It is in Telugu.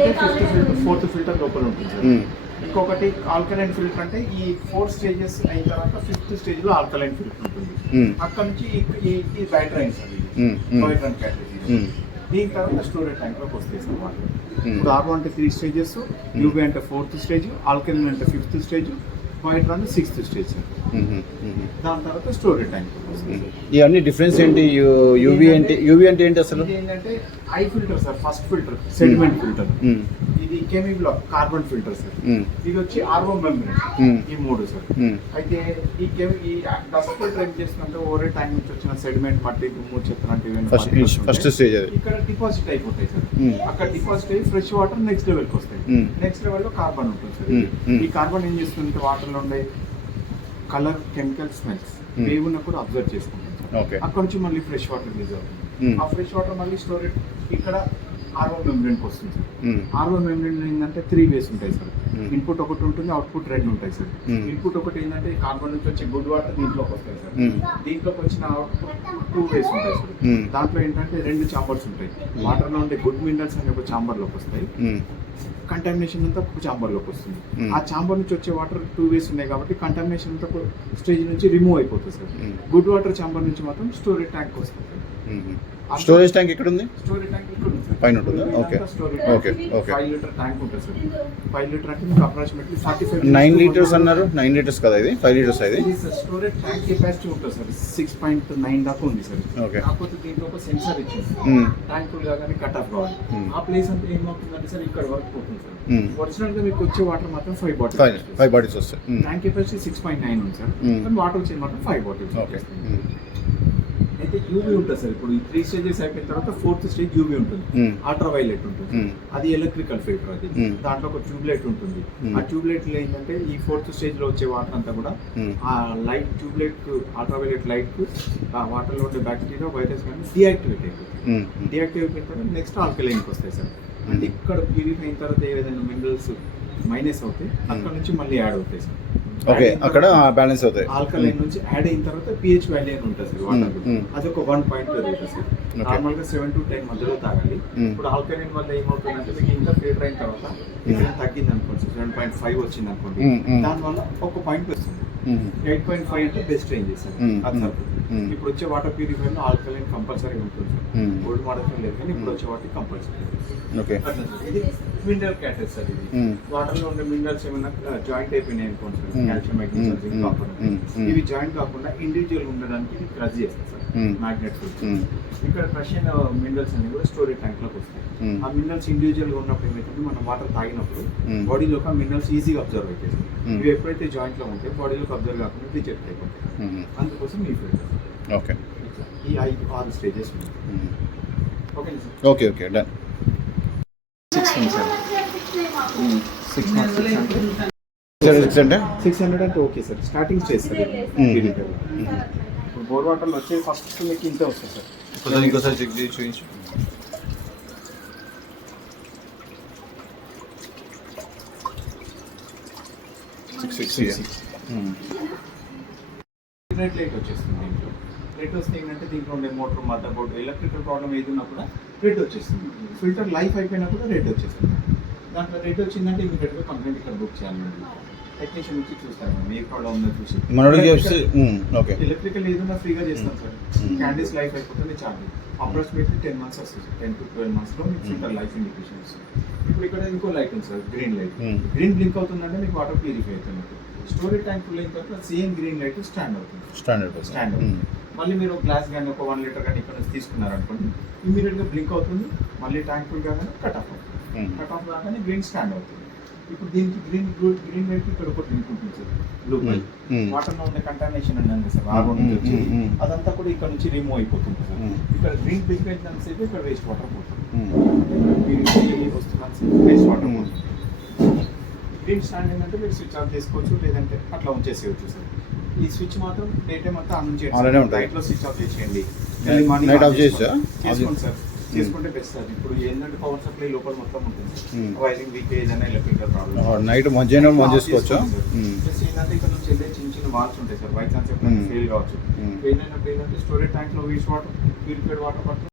అంటే ఫిఫ్త్ ఫిల్టర్, ఫోర్త్ ఫిల్టర్ లోపల ఉంటుంది సార్. ఇంకొకటి ఆల్కలైన్ ఫిల్టర్ అంటే ఈ 4 స్టేజెస్ అయిన తర్వాత 5th స్టేజ్ లో ఆల్కలైన్ ఫిల్టర్ ఉంటుంది. అక్కడ నుంచి ఈ బయట రైన్ సార్, బయట రన్ కేటగిరీ. దీని తర్వాత స్టోరేజ్ ట్యాంక్ లోకి వస్తాయి సార్ వాటర్. ఇప్పుడు ఆర్ఓ అంటే 3 స్టేజెస్, యూబీ అంటే 4th స్టేజ్, ఆల్కలైన్ అంటే 5th stage, white run 6th stage sir. దాని తర్వాత స్టోరేజ్ ట్యాంక్ వస్తుంది. ఇవన్నీ డిఫరెన్స్ ఏంటి? యూవీ అంటే ఏంటి అసలు? ఏంటంటే I filter sir, first filter sediment filter. ఇది కెమీ బ్లాక్ కార్బన్ ఫిల్టర్ సార్. ఇది వచ్చి ఆర్ఓ మెంబ్రేన్. ఈ 3 సార్. అయితే ఈ డస్ట్ ఫిల్టర్ ఏం చేస్తుందంటే ఓవర్ టైం నుంచి వచ్చిన సెడిమెంట్, మట్టి, దుమ్ము, చెత్త లాంటివి ఫస్ట్ స్టేజ్ ఇక్కడ డిపాజిట్ అయిపోతాయి సార్. అక్కడ డిపాజిట్ అయ్యి ఫ్రెష్ వాటర్ నెక్స్ట్ లెవెల్కి వస్తాయి. నెక్స్ట్ లెవెల్ లో కార్బన్ ఉంటుంది సార్. ఈ కార్బన్ ఏం చేస్తుందంటే వాటర్ లో ఉండే కలర్, కెమికల్, స్మెల్స్ ఏమున్నా కూడా అబ్జర్వ్ చేసుకుంటాం సార్. అక్కడ నుంచి మళ్ళీ ఫ్రెష్ వాటర్ రిలీజ్ అవుతుంది. ఆ ఫ్రెష్ వాటర్ మళ్ళీ స్టోరేజ్ ఇక్కడ ఆర్ఓ మెంబ్రేన్కి వస్తుంది సార్. ఆర్ఓ మెంబ్రేన్ ఏంటంటే 3 వేస్ ఉంటాయి సార్. ఇన్పుట్ ఒకటి ఉంటుంది, అవుట్పుట్ 2 ఉంటాయి సార్. ఇన్పుట్ ఒకటి ఏంటంటే కార్బన్ నుంచి వచ్చే గుడ్ వాటర్ దీంట్లోకి వస్తాయి సార్. దీంట్లోకి వచ్చిన అవుట్పుట్ 2 వేస్ ఉంటాయి సార్. దాంట్లో ఏంటంటే 2 చాంబర్స్ ఉంటాయి. వాటర్ లో ఉండే గుడ్ మినరల్స్ అనే ఒక చాంబర్ లోకి వస్తాయి, కంటామినేషన్ అంతా ఒక చాంబర్ లోకి వస్తుంది. ఆ చాంబర్ నుంచి వచ్చే వాటర్ 2 వేస్ ఉన్నాయి కాబట్టి కంటామినేషన్ అంతా స్టేజ్ నుంచి రిమూవ్ అయిపోతుంది సార్. గుడ్ వాటర్ చాంబర్ నుంచి మాత్రం స్టోరేజ్ ట్యాంక్ వస్తుంది సార్. స్టోరేజ్ ట్యాంక్ ఎక్కడ ఉంది? స్టోరేజ్ ట్యాంక్ ఇక్కడ ఉంది సార్, పైన ఉంటుందా? ఓకే. 5 లీటర్ ట్యాంక్ ఉంటుంది సార్. 5 లీటర్ అంటే మీకు అప్రాక్సిమేట్లీ 45 9 లీటర్స్ అన్నారు. 9 లీటర్స్ కదా ఇది? 5 లీటర్స్ ఇది. స్టోరేజ్ ట్యాంక్ కెపాసిటీ ఉంటుంది సార్ 6.9 దాకా ఉంది సార్. కాకపోతే దీంట్లో ఒక సెన్సార్ ఇచ్చింది, ట్యాంక్ ఫుల్ కాగానే కట్ ఆఫ్ కావాలి. ఆ ప్లేస్ అంతా ఏమవుతుందంటే సార్ ఇక్కడ వరకు పోతుంది సార్. ఒరిజినల్ గా మీకు వచ్చే వాటర్ మాత్రం 5 బాటిల్స్ వస్తాయి. ట్యాంక్ కెపాసిటీ 6.9 ఉంది సార్, కానీ వాటర్ వచ్చేది మాత్రం 5 బాటిల్స్. అయితే యూవీ ఉంటుంది సార్. ఇప్పుడు ఈ 3 స్టేజెస్ అయిపోయిన తర్వాత 4th స్టేజ్ యూవీ ఉంటుంది, అల్ట్రా వైలెట్ ఉంటుంది. అది ఎలక్ట్రికల్ ఫిల్టర్. అది దాంట్లో ఒక ట్యూబ్లైట్ ఉంటుంది. ఆ ట్యూబ్లైట్ లో ఏంటంటే ఈ 4th స్టేజ్ లో వచ్చే వాటర్ అంతా కూడా ఆ light tubelight ultraviolet light కు ఆ వాటర్ లో ఉండే బ్యాక్టీరియా, వైరస్ కానీ డియాక్టివేట్ అయిపోతుంది. డియాక్టివేట్ అయిపోయిన తర్వాత నెక్స్ట్ ఆల్కలైన్కి వస్తాయి సార్. అంటే ఇక్కడ ప్యూరిఫై అయిన తర్వాత ఏదైనా మినరల్స్ మైనస్ అవుతాయి, అక్కడ నుంచి మళ్ళీ యాడ్ అవుతాయి సార్. ఓకే, అక్కడ బ్యాలెన్స్ అవుతాయి. ఆల్కలైన్ నుంచి యాడ్ అయిన తర్వాత పిహెచ్ వాల్యూ అని ఉంటుంది సార్ వాటర్. అది ఒక 1 పాయింట్ పెరుగుతుంది సార్. నార్మల్ గా 7 to 10 మధ్యలో తాగాలి. ఇప్పుడు ఆల్కలైన్ వల్ల ఏమవుతుందంటే మీకు ఇంకా ఫిల్టర్ అయిన తర్వాత ఇక్కడ తగ్గింది అనుకోండి సార్, 7.5 వచ్చింది అనుకోండి, దానివల్ల ఒక పాయింట్ వస్తుంది. 8.5 అంటే బెస్ట్ రేంజ్ సార్. అది ఇప్పుడు వచ్చే వాటర్ ప్యూరిఫైర్ లో ఆల్కలైన్ కంపల్సరీ ఉంటుంది సార్. ఓల్డ్ మోడల్ లేదు కానీ ఇప్పుడు వచ్చే వాటర్ కంపల్సరీ. ఇది మినరల్ క్యాటెస్ సార్. ఇది వాటర్ లో ఉండే మినరల్స్ ఏమైనా జాయింట్ అయిపోయినాయి అనుకోండి sir, calcium, magnesium, zinc, copper, ఇవి జాయింట్ కాకుండా ఇండివిజువల్ ఉండడానికి క్రష్ చేస్తారు సార్ మ్యాగ్నెట్. ఇక్కడ క్రష్ అయిన మినరల్స్ అన్ని కూడా స్టోరేజ్ ట్యాంక్ లోకి వస్తాయి. ఆ మినరల్స్ ఇండివిజువల్ గా ఉన్నప్పుడు ఏమైతుంది, మనం వాటర్ తాగినప్పుడు బాడీలోకి ఆ మినరల్స్ ఈజీగా అబ్జర్వ్ అవుతాయి సార్. ఇవి ఎప్పుడైతే జాయింట్ లో ఉంటాయి బాడీలోకి అబ్జర్వ్ కాకుండా రిజెక్ట్ అయిపోతాయి. అందుకోసం ఈ ఫిల్టర్. ఓకే, ఈ 6 stages. Okay sir. Okay okay done. 16 sir. 606 అంటే 600 అంటే okay sir, starting stage sir. ఇప్పుడు బోర్ వాటర్లో వచ్చే ఫస్ట్ మీకు ఇంతే వస్తుంది సార్. ఇంకోసారి చెక్ చేసి చూపించు. లైట్ వచ్చేస్తుంది దీంట్లో. రెడ్ వస్తే ఏంటంటే దీంట్లో ఉండే motor, mother board, electrical problem ఏది ఉన్నా కూడా రెడ్ వచ్చేస్తుంది. ఫిల్టర్ లైఫ్ అయిపోయినా కూడా రెడ్ వచ్చేస్తుంది. దాంట్లో రెడ్ వచ్చిందంటే ఇమీడియట్గా కంప్లైంట్ ఇక్కడ బుక్ చేయాలి. టెక్నీషియన్ వచ్చి చూస్తారు మేము ఏ ప్రాబ్లం ఉందో చూసి. ఎలక్ట్రికల్ ఏదైనా ఫ్రీగా చేస్తాం సార్. క్యాండిల్స్ లైఫ్ అయిపోతుంది చార్జ్. అప్రాక్సిమేట్లీ 10 months వస్తుంది సార్. 10 to 12 months లో మీకు ఫిల్టర్ లైఫ్ ఇండికేషన్ వస్తుంది. ఇప్పుడు ఇక్కడ ఇంకో లైట్ ఉంది sir, green light. Green blink అవుతుందంటే మీకు వాటర్ ప్యూరిఫై అవుతుంది. స్టోరేజ్ ట్యాంక్ ఫుల్ అయిన తర్వాత సేమ్ గ్రీన్ లైట్ స్టాండ్ అవుతుంది. స్టాండ్ అవుతుంది. మళ్ళీ మీరు గ్లాస్ కానీ ఒక 1 లీటర్ కానీ ఇక్కడ నుంచి తీసుకున్నారనుకోండి, ఇమీడియట్గా బ్లింక్ అవుతుంది. మళ్ళీ ట్యాంక్ ఫుల్ కాగానే కట్ ఆఫ్ అవుతుంది. కట్ ఆఫ్ కాగానే గ్రీన్ స్టాండ్ అవుతుంది. ఇప్పుడు దీనికి గ్రీన్ లైట్ ఇక్కడ ఒకటి లింక్ ఉంటుంది సార్, బ్లూ లైట్. వాటర్ లో ఉండే కంటామినేషన్ అనేది సార్ ఆర్ఓ నుంచి వచ్చి అదంతా కూడా ఇక్కడ నుంచి రిమూవ్ అయిపోతుంది సార్. ఇక్కడ గ్రీన్ బ్లింక్ అయినంత సేపు ఇక్కడ వేస్ట్ వాటర్ పోతుంది. వేస్ట్ వాటర్ పోతుంది. గ్రీన్ స్టాండ్ ఏంటంటే మీరు స్విచ్ ఆఫ్ చేసుకోవచ్చు, లేదంటే అట్లా ఉంచేసేయచ్చు సార్. ఈ స్విచ్ మాత్రం డే టైం అంతా ఆన్ చేయండి, నైట్ లో స్విచ్ ఆఫ్ చేసేయండి. నైట్ ఆఫ్ చేసుకోండి సార్, చేసుకుంటే బెస్ట్ సార్. ఇప్పుడు ఏంటంటే పవర్ సప్లై లోపల మొత్తం ఉంటుంది, వైరింగ్ వీకేజ్ అనే ఎలక్ట్రికల్ ప్రాబ్లమ్. నైట్ మధ్యాహ్నం ఆన్ చేసుకోవచ్చు. ప్లస్ ఏంటంటే ఇక్కడ నుంచి వెళ్ళే చిన్న చిన్న వాల్స్ ఉంటాయి సార్, బై ఛాన్స్ ఫెయిల్ కావచ్చు. ఫెయిల్ అయినప్పుడు ఏంటంటే స్టోరేజ్ ట్యాంక్ లో వేస్ట్ వాటర్, ప్యూరిఫైడ్ వాటర్ పడుతుంది.